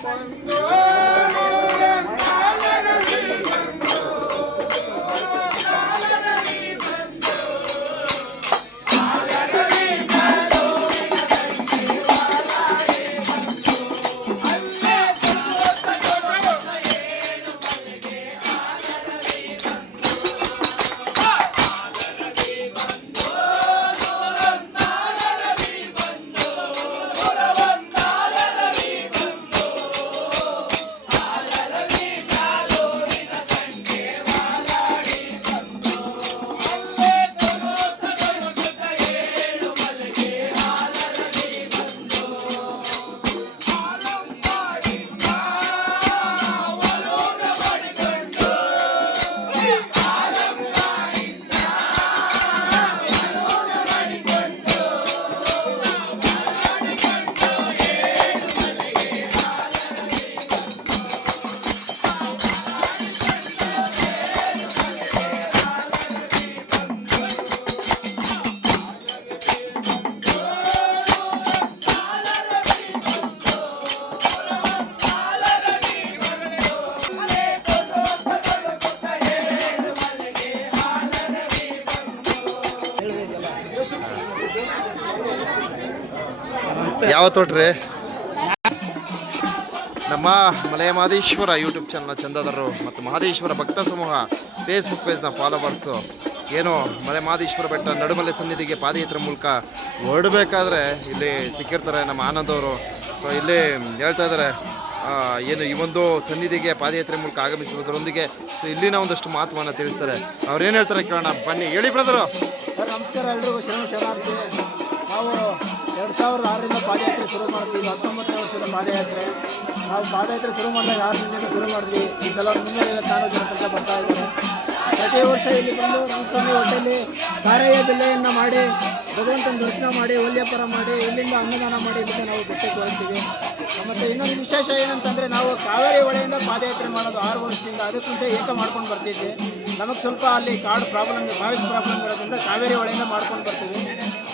quando ಯಾವ ತೊಟ್ರಿ ನಮ್ಮ ಮಲೆಯ Mahadeshwara YouTube ಚಾನಲ್ನ ಚಂದದರು ಮತ್ತು ಮಹದೇಶ್ವರ ಭಕ್ತ ಸಮೂಹ ಫೇಸ್ಬುಕ್ ಪೇಜ್ನ ಫಾಲೋವರ್ಸು ಏನು ಮಲೆ ಮಹದೇಶ್ವರ ಬೆಟ್ಟ ನಡುಮಲೆ ಸನ್ನಿಧಿಗೆ ಪಾದಯಾತ್ರೆ ಮೂಲಕ ಹೊರಡಬೇಕಾದ್ರೆ ಇಲ್ಲಿ ಸಿಕ್ಕಿರ್ತಾರೆ ನಮ್ಮ ಆನಂದ್ ಅವರು. ಸೊ ಇಲ್ಲಿ ಹೇಳ್ತಾ ಇದ್ದಾರೆ ಏನು ಈ ಒಂದು ಸನ್ನಿಧಿಗೆ ಪಾದಯಾತ್ರೆ ಮೂಲಕ ಆಗಮಿಸುವುದರೊಂದಿಗೆ ಸೊ ಇಲ್ಲಿನ ಒಂದಷ್ಟು ಮಹತ್ವವನ್ನು ತಿಳಿಸ್ತಾರೆ. ಅವ್ರು ಏನು ಹೇಳ್ತಾರೆ ಕೇಳೋಣ, ಬನ್ನಿ. ಹೇಳಿ ಬ್ರದರು. ನಮಸ್ಕಾರ ಎಲ್ರಿಗೂ. ಶರಣ ಶರಣಾರ್ಥಿ. ನಾವು ಎರಡು ಸಾವಿರದ ಆರರಿಂದ ಪಾದಯಾತ್ರೆ ಶುರು ಮಾಡ್ತೀವಿ. ಇದು ಹತ್ತೊಂಬತ್ತನೇ ವರ್ಷದ ಪಾದಯಾತ್ರೆ. ನಾವು ಪಾದಯಾತ್ರೆ ಶುರು ಮಾಡಿದಾಗ ಆರು ದಿನದಿಂದ ಶುರು ಮಾಡಿದ್ವಿ. ಈ ಸಲ ಐವತ್ತಾರು ಜನ ಬರ್ತಾ ಇದ್ದಾರೆ. ಪ್ರತಿ ವರ್ಷ ಇಲ್ಲಿ ಬಂದು ರಾಮಸ್ವಾಮಿ ಹೋಟೆಲ್ಲಿ ಕಾರಯ್ಯ ಬೆಲೆಯನ್ನು ಮಾಡಿ, ಭಗವಂತನ ದರ್ಶನ ಮಾಡಿ ಒಲ್ಯಪರ ಮಾಡಿ, ಇಲ್ಲಿಂದ ಅನ್ನದಾನ ಮಾಡಿ ಇದಕ್ಕೆ ನಾವು ಬೆಟ್ಟಕ್ಕೆ ಹೋಗ್ತೀವಿ. ಮತ್ತು ಇನ್ನೊಂದು ವಿಶೇಷ ಏನಂತಂದರೆ ನಾವು ಕಾವೇರಿ ಹೊಳೆಯಿಂದ ಪಾದಯಾತ್ರೆ ಮಾಡೋದು ಆರು ವರ್ಷದಿಂದ, ಅದಕ್ಕೆ ಮುಂಚೆ ಏಕ ಮಾಡ್ಕೊಂಡು ಬರ್ತಿದ್ವಿ. ನಮಗೆ ಸ್ವಲ್ಪ ಅಲ್ಲಿ ಕಾಡು ಪ್ರಾಬ್ಲಮ್ ವಾಯ್ಸ್ ಪ್ರಾಬ್ಲಮ್ ಇರೋದ್ರಿಂದ ಕಾವೇರಿ ಹೊಳೆಯಿಂದ ಮಾಡ್ಕೊಂಡು ಬರ್ತೀವಿ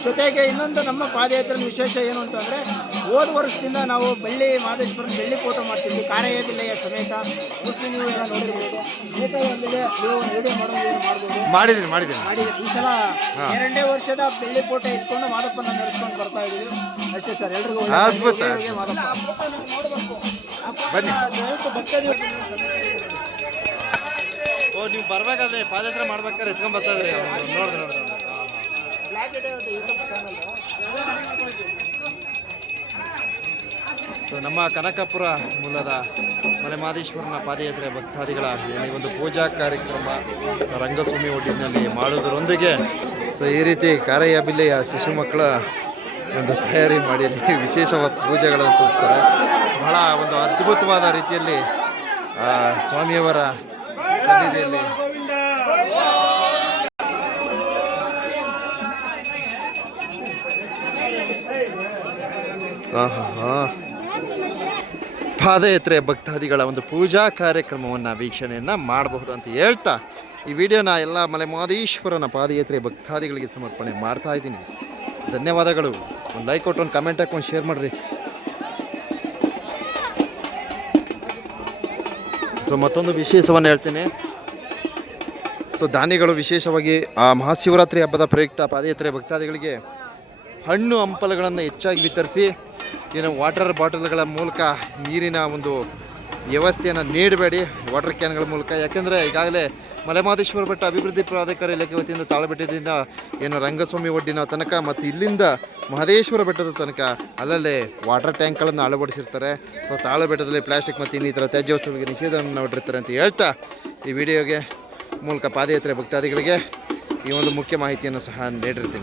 ಜೊತೆಗೆ ಇನ್ನೊಂದು ನಮ್ಮ ಪಾದಯಾತ್ರೆ ವಿಶೇಷ ಏನು ಅಂತಂದರೆ ಹೋದ ವರ್ಷದಿಂದ ನಾವು ಬೆಳ್ಳಿ ಮಾದೇಶ್ವರ ಬೆಳ್ಳಿ ಫೋಟೋ ಮಾಡ್ತೀವಿ ಕಾರಯ್ಯ ಜಿಲ್ಲೆಯ ಸಮೇತ ಮುಸ್ಲಿಂ ನೀವು ಎಲ್ಲ ನೋಡಿರ್ಬೋದು. ಬೇಕಾದಂದಿದೆ ನೀವು ವಿಡಿಯೋ ಮಾಡೋದು ಮಾಡ್ಬೋದು. ಮಾಡಿದ್ದೀನಿ ಮಾಡಿದ್ದೀನಿ. ಮಾಡಿ ಈ ಸಲ ಎರಡನೇ ವರ್ಷದ ಬೆಳ್ಳಿ ಫೋಟೋ ಇಟ್ಕೊಂಡು ಮಾದಪ್ಪನ ನಡೆಸ್ಕೊಂಡು ಬರ್ತಾ ಇದ್ದೀವಿ. ಅಷ್ಟೇ ಸರ್ ಎಲ್ರಿಗೂ ಅದ್ಭುತ. ಬನ್ನಿ. ಓ ನೀವು ಬರ್ಬೇಕಾದ್ರೆ ಪಾದಯಾತ್ರೆ ಮಾಡ್ಬೇಕಾದ್ರೆ ಎತ್ಕೊಂಡ್ ಬರ್ತಾ ಇದ್ರಿ. ನೋಡಿದ್ರೆ ನೋಡಿದೆ. ಸೊ ನಮ್ಮ ಕನಕಪುರ ಮೂಲದ ಮಲೆಮಾದೇಶ್ವರನ ಪಾದಯಾತ್ರೆ ಭಕ್ತಾದಿಗಳ ಈ ಒಂದು ಪೂಜಾ ಕಾರ್ಯಕ್ರಮ ರಂಗಸ್ವಾಮಿ ಒಡ್ಡಿನಲ್ಲಿ ಮಾಡುವುದರೊಂದಿಗೆ ಸೊ ಈ ರೀತಿ ಕಾರಯ್ಯ ಬಿಲ್ಲೆಯ ಶಿಶು ಮಕ್ಕಳ ಒಂದು ತಯಾರಿ ಮಾಡಿ ವಿಶೇಷವಾದ ಪೂಜೆಗಳನ್ನು ಸಲ್ಲಿಸ್ತಾರೆ. ಬಹಳ ಒಂದು ಅದ್ಭುತವಾದ ರೀತಿಯಲ್ಲಿ ಸ್ವಾಮಿಯವರ ಸನ್ನಿಧಿಯಲ್ಲಿ ಪಾದಯಾತ್ರೆ ಭಕ್ತಾದಿಗಳ ಒಂದು ಪೂಜಾ ಕಾರ್ಯಕ್ರಮವನ್ನು ವೀಕ್ಷಣೆಯನ್ನು ಮಾಡಬಹುದು ಅಂತ ಹೇಳ್ತಾ ಈ ವಿಡಿಯೋನ ಎಲ್ಲ ಮಲೆ ಮಹದೇಶ್ವರನ ಪಾದಯಾತ್ರೆ ಭಕ್ತಾದಿಗಳಿಗೆ ಸಮರ್ಪಣೆ ಮಾಡ್ತಾ ಇದ್ದೀನಿ. ಧನ್ಯವಾದಗಳು. ಒಂದು ಲೈಕ್ ಕೊಟ್ಟು, ಒಂದು ಕಮೆಂಟ್ ಹಾಕೊಂಡು ಶೇರ್ ಮಾಡಿರಿ. ಸೊ ಮತ್ತೊಂದು ವಿಶೇಷವನ್ನು ಹೇಳ್ತೀನಿ. ಸೊ ದಾನಿಗಳು ವಿಶೇಷವಾಗಿ ಆ ಮಹಾಶಿವರಾತ್ರಿ ಹಬ್ಬದ ಪ್ರಯುಕ್ತ ಪಾದಯಾತ್ರೆ ಭಕ್ತಾದಿಗಳಿಗೆ ಹಣ್ಣು ಹಂಪಲುಗಳನ್ನು ಹೆಚ್ಚಾಗಿ ವಿತರಿಸಿ, ಏನು ವಾಟರ್ ಬಾಟಲ್ಗಳ ಮೂಲಕ ನೀರಿನ ಒಂದು ವ್ಯವಸ್ಥೆಯನ್ನು ನೀಡಬೇಡಿ ವಾಟರ್ ಕ್ಯಾನ್ಗಳ ಮೂಲಕ. ಯಾಕೆಂದರೆ ಈಗಾಗಲೇ ಮಲೆಮಹದೇಶ್ವರ ಬೆಟ್ಟ ಅಭಿವೃದ್ಧಿ ಪ್ರಾಧಿಕಾರ ಇಲಾಖೆ ವತಿಯಿಂದ ತಾಳಬೆಟ್ಟದಿಂದ ಏನು ರಂಗಸ್ವಾಮಿ ಒಡ್ಡಿನ ತನಕ ಮತ್ತು ಇಲ್ಲಿಂದ ಮಹದೇಶ್ವರ ಬೆಟ್ಟದ ತನಕ ಅಲ್ಲಲ್ಲೇ ವಾಟರ್ ಟ್ಯಾಂಕ್ಗಳನ್ನು ಅಳವಡಿಸಿರ್ತಾರೆ. ಸೊ ತಾಳಬೆಟ್ಟದಲ್ಲಿ ಪ್ಲಾಸ್ಟಿಕ್ ಮತ್ತು ಇನ್ನಿತರ ತ್ಯಾಜ್ಯ ವಸ್ತುಗಳಿಗೆ ನಿಷೇಧವನ್ನು ನೋಡಿರ್ತಾರೆ ಅಂತ ಹೇಳ್ತಾ ಈ ವಿಡಿಯೋಗೆ ಮೂಲಕ ಪಾದಯಾತ್ರೆ ಭಕ್ತಾದಿಗಳಿಗೆ ಈ ಒಂದು ಮುಖ್ಯ ಮಾಹಿತಿಯನ್ನು ಸಹ ನೀಡಿರ್ತೀನಿ.